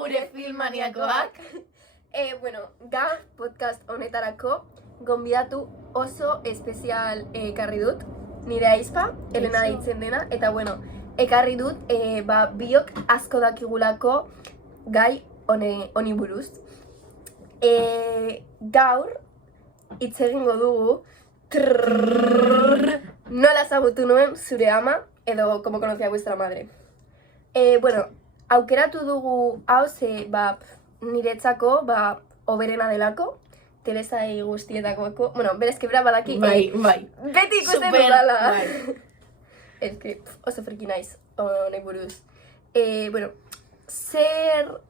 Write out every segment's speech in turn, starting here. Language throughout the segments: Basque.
gure filmaniakoak. Gaur podcast honetarako gonbidatu oso espezial ekarri dut. Nire aizpa, Elena deitzen dena, eta ekarri dut biok asko dakigulako gai honi buruz. Gaur hitz egingo dugu nola ezagutu nuen zure ama, edo como conocía vuestra madre. Aukeratu dugu hau ze niretzako oberena delako, telesai guztietako, berezke bera badaki, Bai. beti ikusten dudala. Ez que oso friki naiz honek buruz.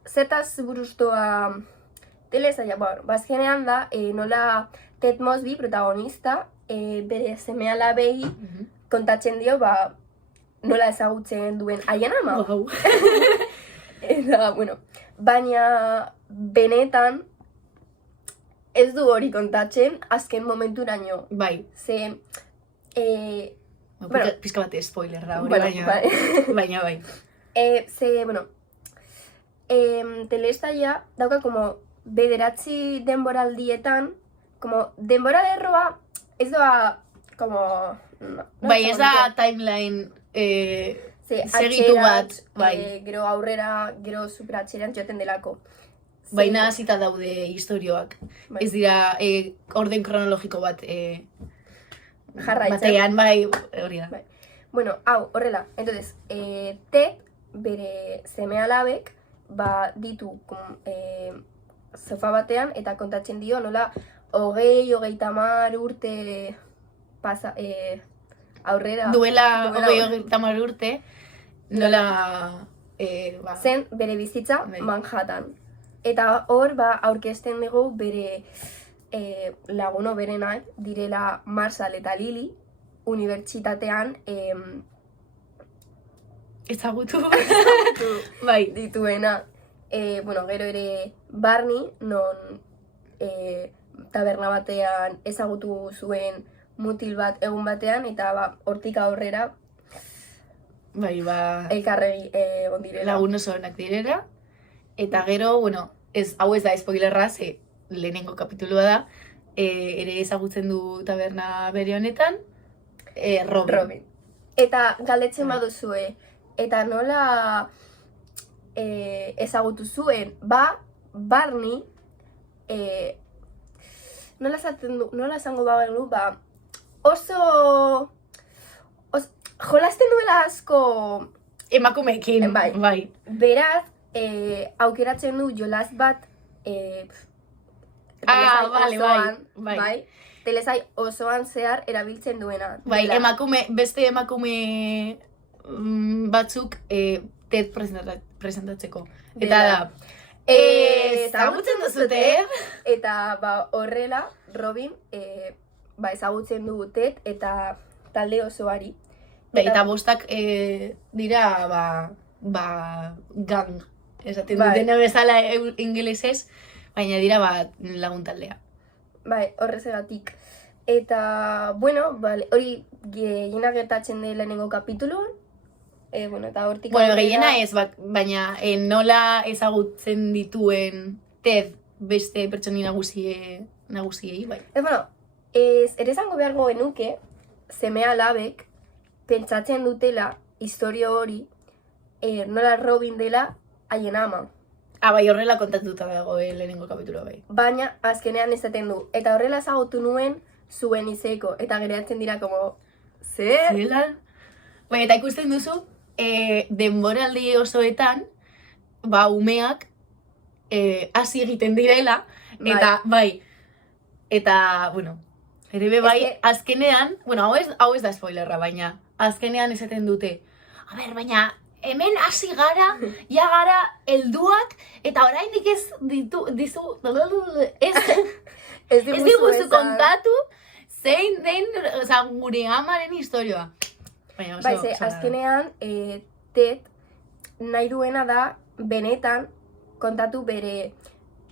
Zertaz buruztoa telesaia, bazkenean da, nola Ted Mosby, protagonista, bere seme-alabei kontatzen dio, nola ezagutzen duen haien ama. Wow. Eta, baina benetan ez du hori kontatzen azken momenturaino. Bai. Ze... Pizka bat spoiler da hori, baina bai. Telesaia dauka bederatzi denboraldietan, denbora lerroa ez doa, Bai, ez da timeline segitu bat, bai. Gero aurrera, gero superatxeran joten delako. Baina hasita daude historioak. Ez dira orden kronologiko bat jarraitzen. batean, bai, hori da. Hau, horrela. Entonces, Ted, bere seme-alabek, ditu sofa batean, eta kontatzen dio, nola, 20-30 urte pasa, aurrera. Duela 20-30 urte, nola... zen bere bizitza Manhattan. Eta hor, aurkezten dugu bere laguno berenak direla Marshall eta Lily, unibertsitatean ezagutu bai. Dituena. Gero ere Barney, non taberna batean ezagutu zuen mutil bat egun batean, eta hortik aurrera bai, elkarregi egon direla. Lagun oso onak direla. Eta gero, hau ez da spoilerra, ze lehenengo kapitulua da, ere ezagutzen du taberna bere honetan, Robin. Eta galdetzen baduzue, eta nola ezagutu zuen, Barney, nola esango bagenu, oso jolasten duela asko emakumeekin, bai. Beraz, aukeratzen du jolas bat bai. Telesai osoan zehar erabiltzen duena. Bai, beste emakume batzuk Ted presentatzeko. Eta da, ezagutzen duzute? Eta horrela, Robin ezagutzen du Ted eta talde osoari. Eta bostak dira, gang. Esaten dutena bezala ingelesez, baina dira lagun taldea. Bai, horrezegatik. Eta, hori gehiena gertatzen den lehenengo kapituluan. Eta hortik... Gehiena ez, baina nola ezagutzen dituen Ted beste pertsoni nagusiei, bai. Ere zango behargo genuke, seme-alabek pentsatzen dutela historio hori, nola Robin dela haien ama. Bai, horrela kontatuta dago lehenengo kapitulua, bai. Baina, azkenean esaten du. Eta horrela ezagutu nuen zuen izeko. Eta geratzen dira, zer? Zelan? Bai, eta ikusten duzu, denboraldi osoetan, umeak hasi egiten direla, eta, bai. Eta, ere bai, azkenean, hau ez da spoilerra, baina, azkenean esaten dute, baina, hemen hasi gara, ja gara helduak, eta oraindik ez diguzu kontatu zein den, gure amaren historioa. Azkenean, Ted nahi duena da, benetan, kontatu bere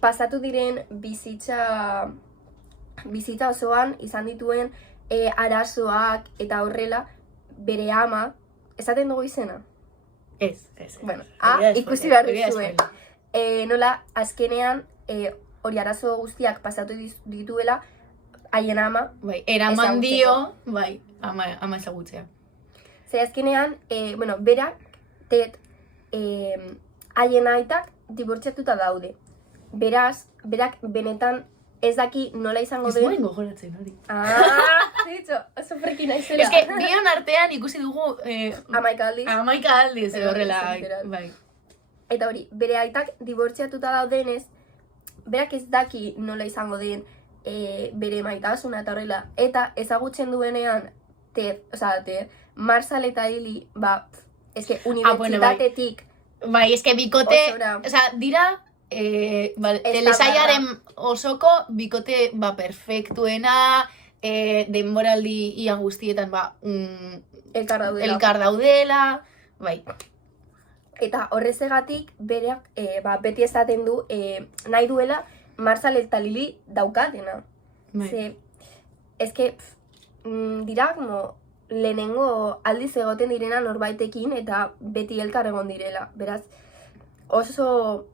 pasatu diren bizitza osoan izan dituen arazoak eta horrela bere ama, esaten dugu izena? Ez. Ikusi behar duzue. nola azkenean hori arazo guztiak pasatu dituela haien ama. Bai, eraman Ezagutzeko. dio, bai, ama ezagutzea. Ze azkenean, berak, haien aitak dibortziatuta daude. Beraz, berak benetan ez daki nola izango Ez den. duen gogoratzen hori. Zitzo, oso freki naizela. Ez que, bion artean ikusi dugu... Amaika aldiz. 11 aldiz, horrela, literal. bai. Eta hori, bere aitak dibortziatuta daudenez, berak ez daki nola izango den bere maitasuna eta horrela. Eta ezagutzen duenean, Marshall eta Lily, eske unibertsitatetik, Bai, eske bikote, Osora. osea, dira, telesaiaren osoko bikote, perfektuena, denboraldi ia guztietan, elkar daudela, bai. Eta horrezegatik bereak beti esaten du nahi duela Marshall eta Lily daukatena. Bai. Ze, eske, dira, como, lehenengo aldiz egoten direna norbaitekin eta beti elkar egon direla. Beraz, oso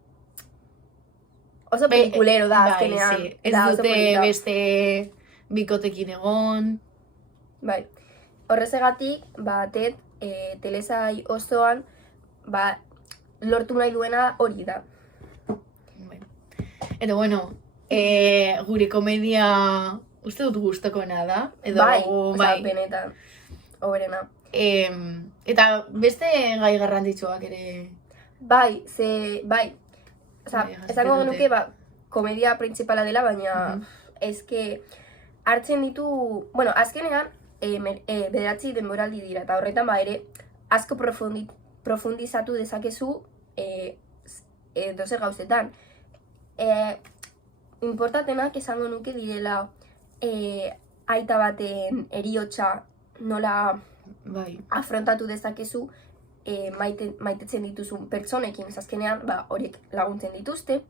pelikulero da azkenean. Bai, ez Da, oso dute polita. beste bikotekin egon. Bai. Horrezegatik, Ted telesai osoan, lortu nahi duena hori da. Bai. Eta bueno, gure komedia uste dut gustokoena da. Edo, bai. Benetan, oberena. Eta beste gai garrantzitsuak ere... Bai, Bai, esango dute. genuke, komedia principala dela, baina eske hartzen ditu, bueno, azkenean, bederatzi denboraldi dira, eta horretan ere asko profundizatu dezakezu dozer gauzetan. Importantenak esango nuke direla aita baten heriotza nola Bai. afrontatu dezakezu maitetzen dituzun pertsonekin, azkenean, horiek laguntzen dituzte.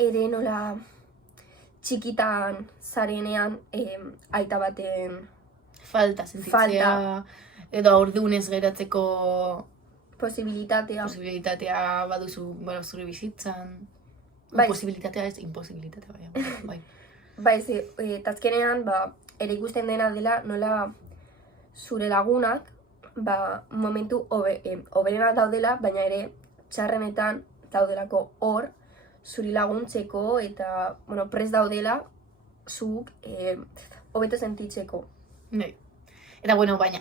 Ere nola txikitan zarenean aita baten Falta sentitzea, edo aurdunez geratzeko posibilitatea. posibilitatea baduzu, zure bizitzan. Bai. Posibilitatea ez, imposibilitatea, bai. Bai, eta azkenean, ere ikusten dena dela nola zure lagunak, momentu hoberena daudela, baina ere txarrenetan daudelako hor, zuri laguntzeko eta, prest daudela, zuk hobeto sentitzeko. Bai. Eta, baina,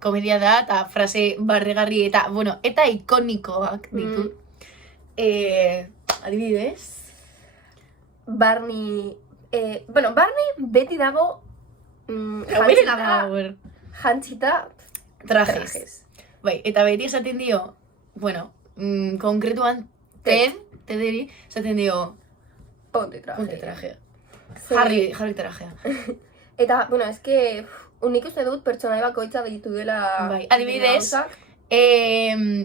komedia da, eta frase barregarri, eta ikonikoak ditu. Adibidez? Barney, Barney beti dago jantzita trajes. Bai, eta beti esaten dio, konkretuan, Tederi, esaten dio, Ponte traje. ponte traje. Ze- Jarri trajea. Eta, eske, unik uste dut pertsonai bakoitza ditu dela... Bai, adibidez, gauzak.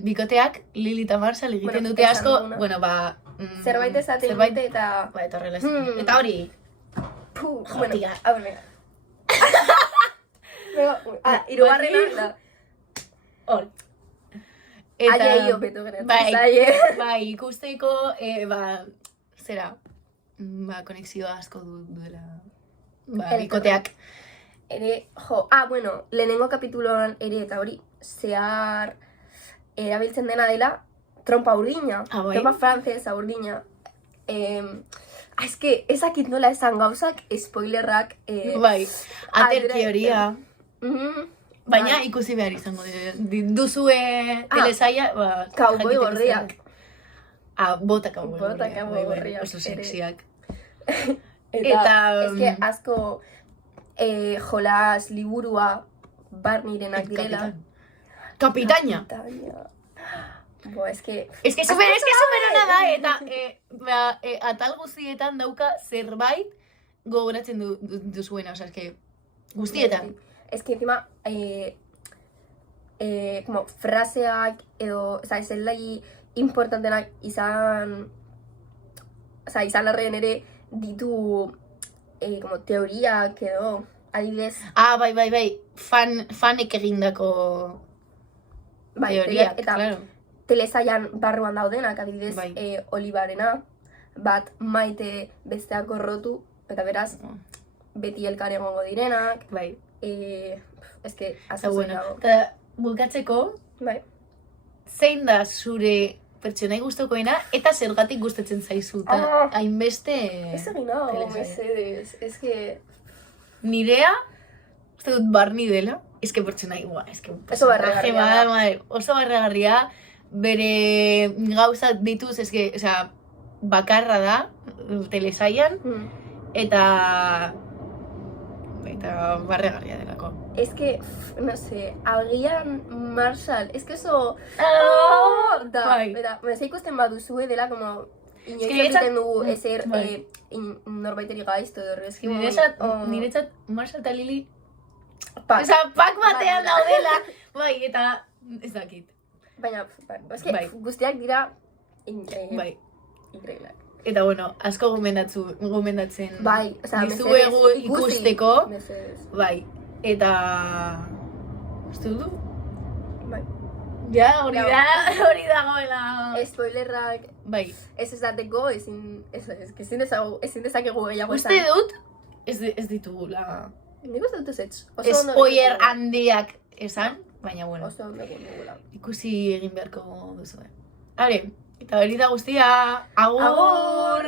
Bikoteak, Lily eta Marshall egiten dute esan asko, duguna. Zerbait esaten dute eta... Bai, eta horrela esaten. Eta hori, Jotia. Venga. Hirugarrena da. hor. Aia beto geratzen. Bai, ikusteko, zera, konexioa asko duela, bikoteak. Ere, lehenengo kapituloan ere eta hori, zehar erabiltzen dena dela trompa urdina, Bai? trompa frantzesa urdina. Eske, ezakit nola esan gauzak, spoilerrak. Bai, aterkioria. Baina Bai. ikusi behar izango duzue telesaia, Cowboy gorriak. Bota cowboy Bota gorriak. cowboy Bai, gorriak, oso ere. sexiak. Eta, eske, asko jolas liburua Barneyrenak direla. Kapitaina. Eske... Ez que superona da, eta atal guztietan dauka zerbait gogoratzen duzuena, osea, eske guztietan. Eske, encima, como fraseak edo, ez zelai importantenak izan arren ere ditu como teoriak edo, adibidez, Bai, fanek egindako teoriak, eta claro. telesailan barruan daudenak, adibidez, Bai. Olibarena, bat Maite besteak Gorrotu, eta beraz, beti elkar egongo direnak, Bai. eske, Eta asko bueno, dago. eta bukatzeko, Bai. zein da zure pertsonai gustokoena eta zergatik gustatzen zaizu, eta hainbeste Ez egin hau, telesaila. mesedez, eske... Nirea, uste dut barni dela, eske pertsonai, eske Oso barregarria da. oso barregarria, bere gauza dituz, eske, osea, bakarra da, telesailan, eta barregarria delako. Eske, no sé, agian Marshall, eske oso... Da, Bai. eta, meza ikusten baduzue dela, como... Inoiz Eske egiten dugu ezer bai. norbaiteri gaizto edo, eske... Niretzat, Marshall eta Lili, Pak. oza, pak batean Bai. daudela, bai, eta ez dakit, Baina, eske, Bai. guztiak dira... bai. Increíble. Eta bueno, asko gomendatzen Bai, osea, dizuegu ikusteko, Mesedez. bai, eta... Uste du? Bai. Ja, hori dagoela. Spoilerrak Bai, ez esateko, ezin dezakegu gehiago uste dut, ez ditugula Nik uste dut ezetz. Oso ondo spoiler egin dugula. handiak esan, baina bueno, Oso ondo egin dugula. ikusi egin beharko duzu. Hale, eta hori da guztia, agur! Agur!